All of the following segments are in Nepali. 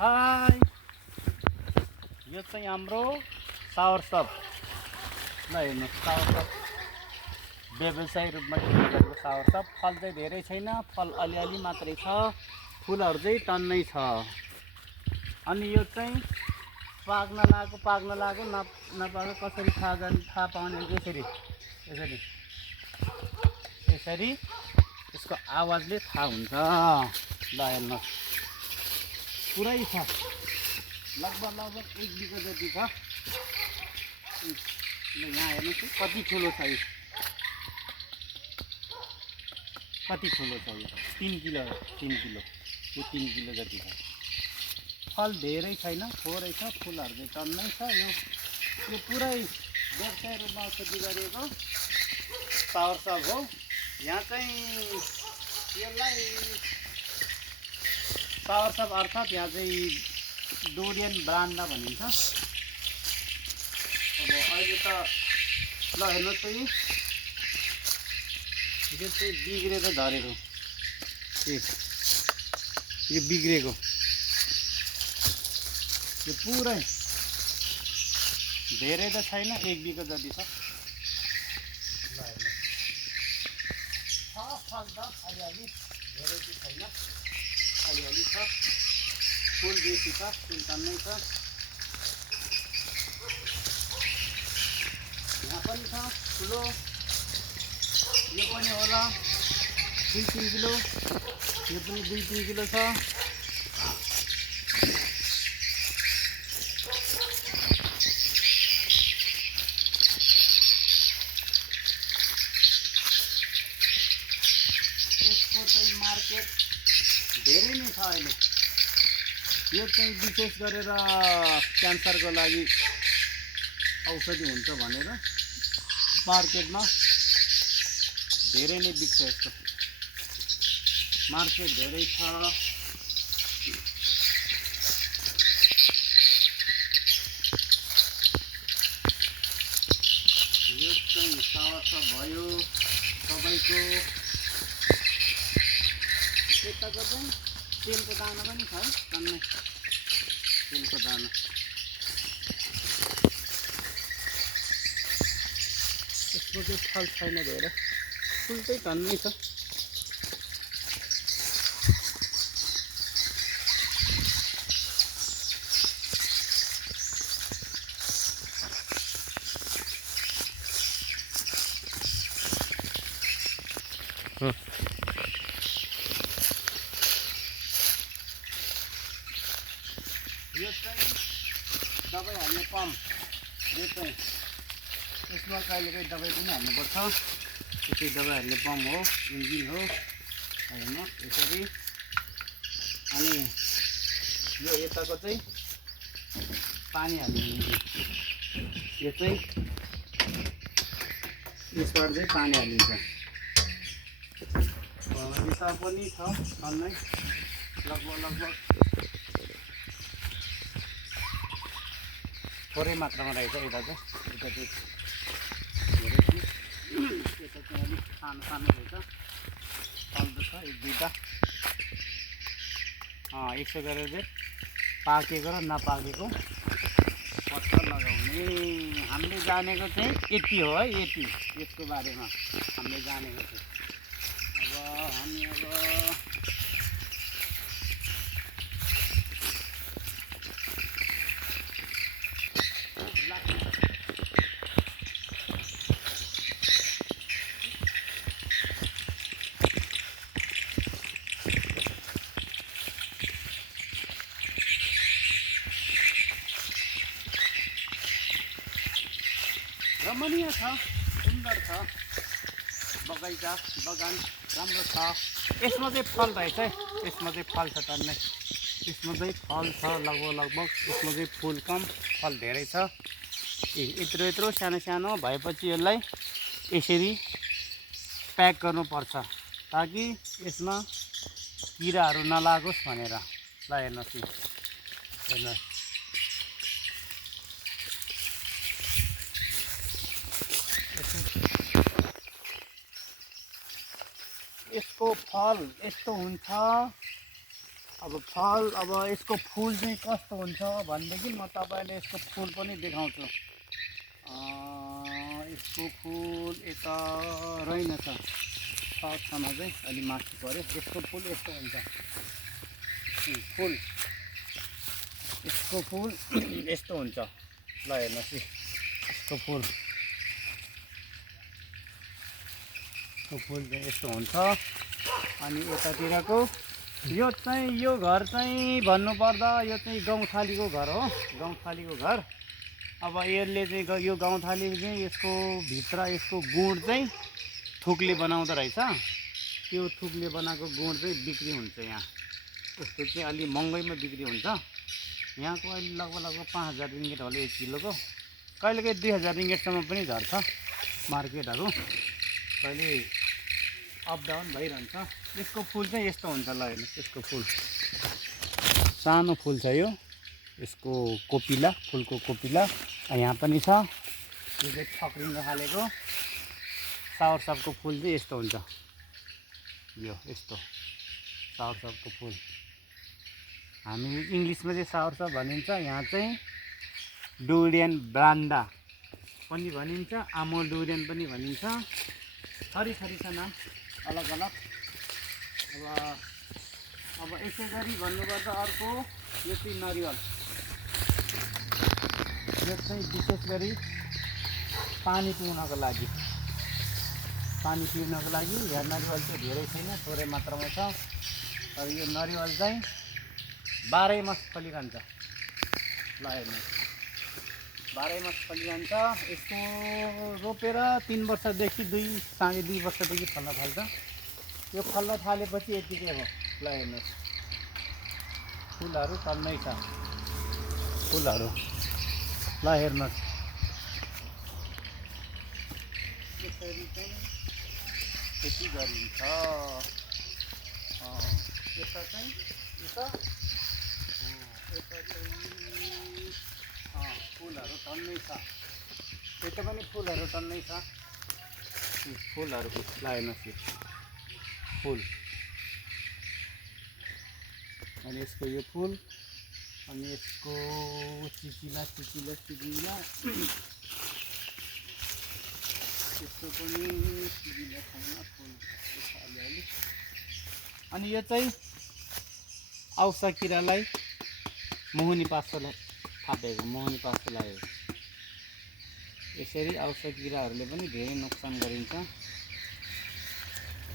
हाय, यो चाहिँ हाम्रो सावरसप। ल हेर्नुहोस्, सावरसप व्यवसायिक रूपमा गरेको सावरसप। फल चाहिँ धेरै छैन, फल अलिअलि मात्रै छ, फुलहरू चाहिँ टन्नै छ। अनि यो चाहिँ पाक्न लाग्यो नपाक्यो कसरी थाहा पाउने? यसरी यसरी यसरी यसको आवाजले थाहा हुन्छ। ल हेर्नुहोस्, पुरै छ, लगभग 1 बिघा जति छ। यहाँ हेर्नुहोस् कति ठुलो छ, यो कति ठुलो छ। यो 3 किलो यो 3 किलो जति छ। फल धेरै छैन, थोरै छ, फुलहरू चाहिँ टन्नै छ। यो पुरै व्यवसाय रूपमा खेती गरेको सावरसप हो। यहाँ चाहिँ यसलाई सावरसप अर्थात् यहाँ चाहिँ डोरियन ब्रान्डा भनिन्छ। अब अहिले त ल हेर्नुहोस् त, यो चाहिँ बिग्रेर झरेको, यो बिग्रेको, यो पुरै धेरै त छैन, 1 बिघा जति छ। ल हेर्नुहोस्, फल त अलिअलि, धेरै चाहिँ छैन, अलिअलि छ। फुल बेसी छ, फुल टन्नै छ। यहाँ पनि छ ठुलो, यो पनि होला 2-3 किलो, यो पनि 2-3 किलो छ। यसको चाहिँ मार्केट धेरै नै छ अहिले। यो चाहिँ विशेष गरेर क्यान्सरको लागि औषधि हुन्छ भनेर मार्केटमा धेरै नै बिक्छ। यसको मार्केट धेरै छ। यो चाहिँ सावरसप भयो तपाईँको। यताको चाहिँ तेलको दाना पनि छ है, टन्नै तेलको दाना। यसको चाहिँ फल छैन धेरै, फुल चाहिँ टन्नै छ। यो चाहिँ दबाई हाल्ने पम्प। यो चाहिँ यसमा कहिलेकाहीँ दबाई पनि हाल्नुपर्छ। यो चाहिँ दबाई हाल्ने पम्प हो, इन्जिन हो, होइन यसरी। अनि यो यताको चाहिँ पानी हाल्ने इन्जिन। यो चाहिँ यसबाट चाहिँ पानी हालिन्छ। यता पनि छ टन्नै, लगभग थोरै मात्रामा रहेछ। यता चाहिँ धेरै यता चाहिँ अलिक सानो रहेछ, फल्दो छ 1-2टा। यसो गरेर चाहिँ पाकेको र नपाकेको पत्ता लगाउने। हामीले जानेको चाहिँ यति हो है, यति यसको बारेमा हामीले जानेको चाहिँ। अब हामी रमणीय छ, सुन्दर छ, बगैँचा बगान राम्रो छ। यसमा चाहिँ फल रहेछ है, यसमा चाहिँ फल छ टन्नै, यसमा चाहिँ फल छ लगभग। यसमा चाहिँ फुल कम, फल धेरै छ। यत्रो सानो भएपछि यसलाई यसरी प्याक गर्नुपर्छ ताकि यसमा किराहरू नलागोस् भनेर। ल हेर्नुहोस्, हेर्नुहोस् यसको फल यस्तो हुन्छ। अब फल, अब यसको फुल चाहिँ कस्तो हुन्छ भनेदेखि म तपाईँले यसको फुल पनि देखाउँछु। यसको फुल यता रहेनछ, छमा चाहिँ अलि माथि पऱ्यो। यसको फुल यस्तो हुन्छ। फुल यसको फुल यस्तो हुन्छ। ल हेर्नुहोस् यसको फुल चाहिँ यस्तो हुन्छ। अनि यतातिरको यो घर चाहिँ भन्नुपर्दा यो चाहिँ गौँथालीको घर हो, गौँथालीको घर। अब यसले चाहिँ यो गौँथाली चाहिँ यसको भित्र यसको गुँड चाहिँ थुकले बनाउँदो रहेछ। त्यो थुकले बनाएको गुँड चाहिँ बिक्री हुन्छ यहाँ। उसको चाहिँ अलि महँगैमा बिक्री हुन्छ। यहाँको अहिले लगभग 5000 रिङ्गेट होला 1 किलोको। कहिलेकाहीँ 2000 रिङ्गेटसम्म पनि झर्छ मार्केटहरू, कहिले अप डाउन भइरहन्छ। यसको फुल चाहिँ यस्तो हुन्छ। ल हेर्नुहोस् यसको फुल सानो फुल छ यो, यसको कोपिला, फुलको कोपिला यहाँ पनि छ। यो चाहिँ ठक्रिन थालेको साउरसापको फुल चाहिँ यस्तो हुन्छ। यो यस्तो साउरसापको फुल हामी इङ्ग्लिसमा चाहिँ साउरसाप भनिन्छ, यहाँ चाहिँ डुरियन ब्रान्डा पनि भनिन्छ, आमो डुरियन पनि भनिन्छ। थरी छ नाम अलग अलग। अब यसै गरी भन्नुपर्दा अर्को यो चाहिँ नरिवल। यो चाहिँ विशेष गरी पानी पिउनको लागि यहाँ नरिवल चाहिँ धेरै छैन, थोरै मात्रामा छ। तर यो नरिवल चाहिँ 12 मास फलिरहन्छ। ल हेर्नुहोस् 12 मास फलिरहन्छ। यसको रोपेर 3 वर्षदेखि 2.5 वर्षदेखि फल्न थाल्छ। यो फल्न थालेपछि यतिकै हो। ल हेर्नुहोस् फुलहरू टन्नै छ, फुलहरू। ल हेर्नुहोस् यसरी चाहिँ खेती गरिन्छ। यता चाहिँ फुलहरू टन्नै छ। यता पनि फुलहरू टन्नै छ। फुलहरू ल हेर्नुहोस् यो फुल, अनि यसको यो फुल, अनि यसको चिचिला यसको पनि चिचिला छैन, फुल अलिअलि। अनि यो चाहिँ औसा किरालाई मुहुनी पासोलाई थापेको, मुहुनी पासो लागेको। यसरी औसा किराहरूले पनि धेरै नोक्सान गरिन्छ।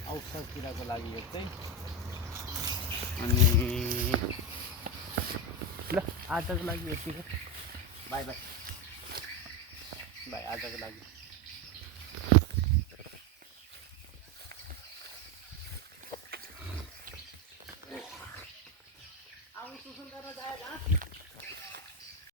औसा किराको लागि यो चाहिँ। अनि ल आजको लागि यतिकै, बाई आजको लागि। आउनु सुसुन गर्न जाए